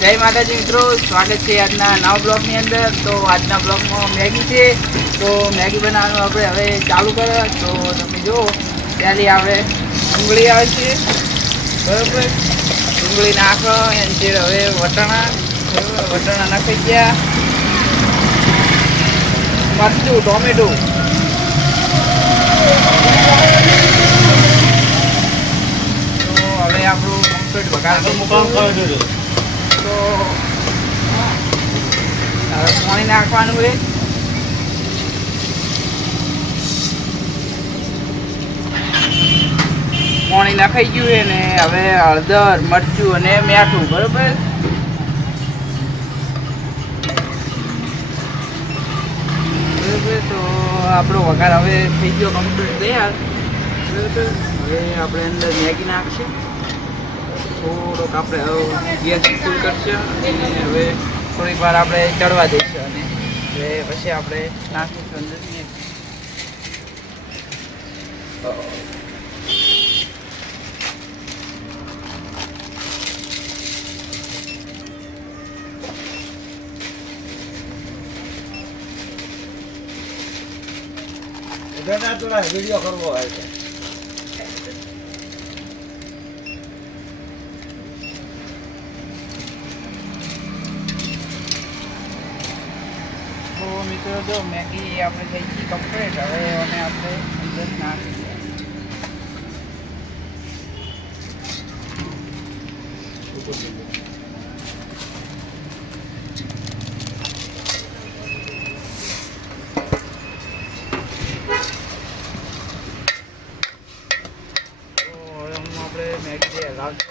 જય માતાજી મિત્રો, સ્વાગત છે આજના નવા બ્લોગની અંદર. તો આજના બ્લોગમાં મેગી છે, તો મેગી બનાવવાનું આપણે હવે ચાલુ કરે. તો તમે જુઓ ત્યારે આપણે ડુંગળી આવે છે, બરાબર. ડુંગળી નાખો એની હવે વટાણા નાખી ગયા, મરચું, ટોમેટું, તો હવે આપણું કમ્પ્લીટ વઘાર તો હવે પાણી નાખવાનું છે. પાણી નાખાઈ ગયું છે ને હવે હળદર, મરચું અને મીઠું, બરોબર. તો આપણો વઘાર હવે થઈ ગયો કમ્પ્લીટ તૈયાર, બરાબર. હવે આપણે અંદર મેગી નાખશે, થોડોક આપણે ગેસ ફૂલ કરશે અને હવે થોડીક વાર આપણે ચડવા દઈશું અને હવે પછી આપણે નાખીશું અંદર મેગી. વિડીયો કરવો હોય છે. તો મિત્રો જો મેગી આપણે થઈ ગઈ કમ્પ્લીટ. હવે અને આપણે અંદર નાખી દઈએ. મેગી હલાવશે.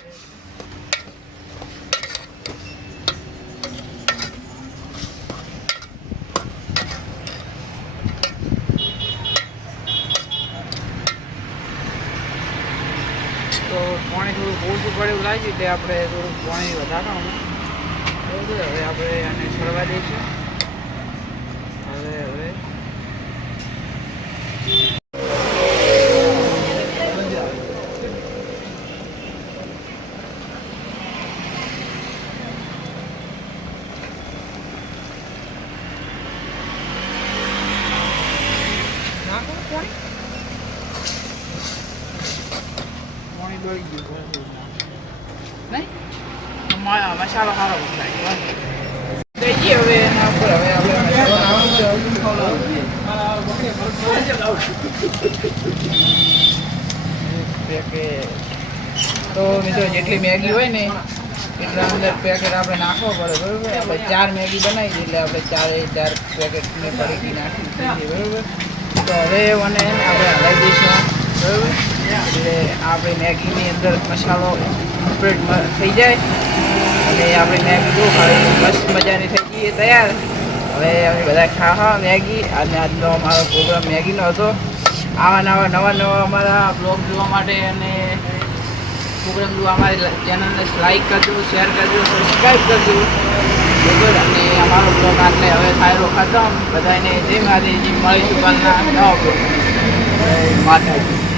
તો પાણી થોડું ઓછું પડે એવું લાગ્યું એટલે આપણે થોડુંક પાણી વધારવાનું, બરાબર. હવે આપણે આને છોડવા દઈશું. હવે પાણી દોડી ગયું નહીં, મસાલો સારો થાય દઈ દઈએ. હવે એના ઉપર હવે આપણે તો મિત્રો જેટલી મેગી હોય ને એટલા અંદર પેકેટ આપણે નાખવો પડે, બરાબર. આપણે 4 મેગી બનાવી દઈએ એટલે આપણે 4 પેકેટને ફરીથી નાખી દઈએ, બરાબર. તો હવે મને આપણે હલાવી દઈશું, બરાબર. એટલે આપણે મેગીની અંદર મસાલો કમ્પ્લીટ થઈ જાય અને આપણે મેગી જો ખાવી મસ્ત મજાની થઈ ગઈ તૈયાર. હવે અમે બધા ખાવા મેગી, અને આજનો અમારો પ્રોગ્રામ મેગીનો હતો. નવા અમારા બ્લોગ જોવા માટે અને પ્રોગ્રામ જોવા અમારી ચેનલને લાઈક કરજો, શેર કરજો, સબસ્ક્રાઈબ કરજો, બરાબર. અને અમારો બ્લોગ આટલે હવે થાય ખતમ. બધાને જય માતાજી, મળીશું કાલના નવા બ્લોગ. જય માતાજી.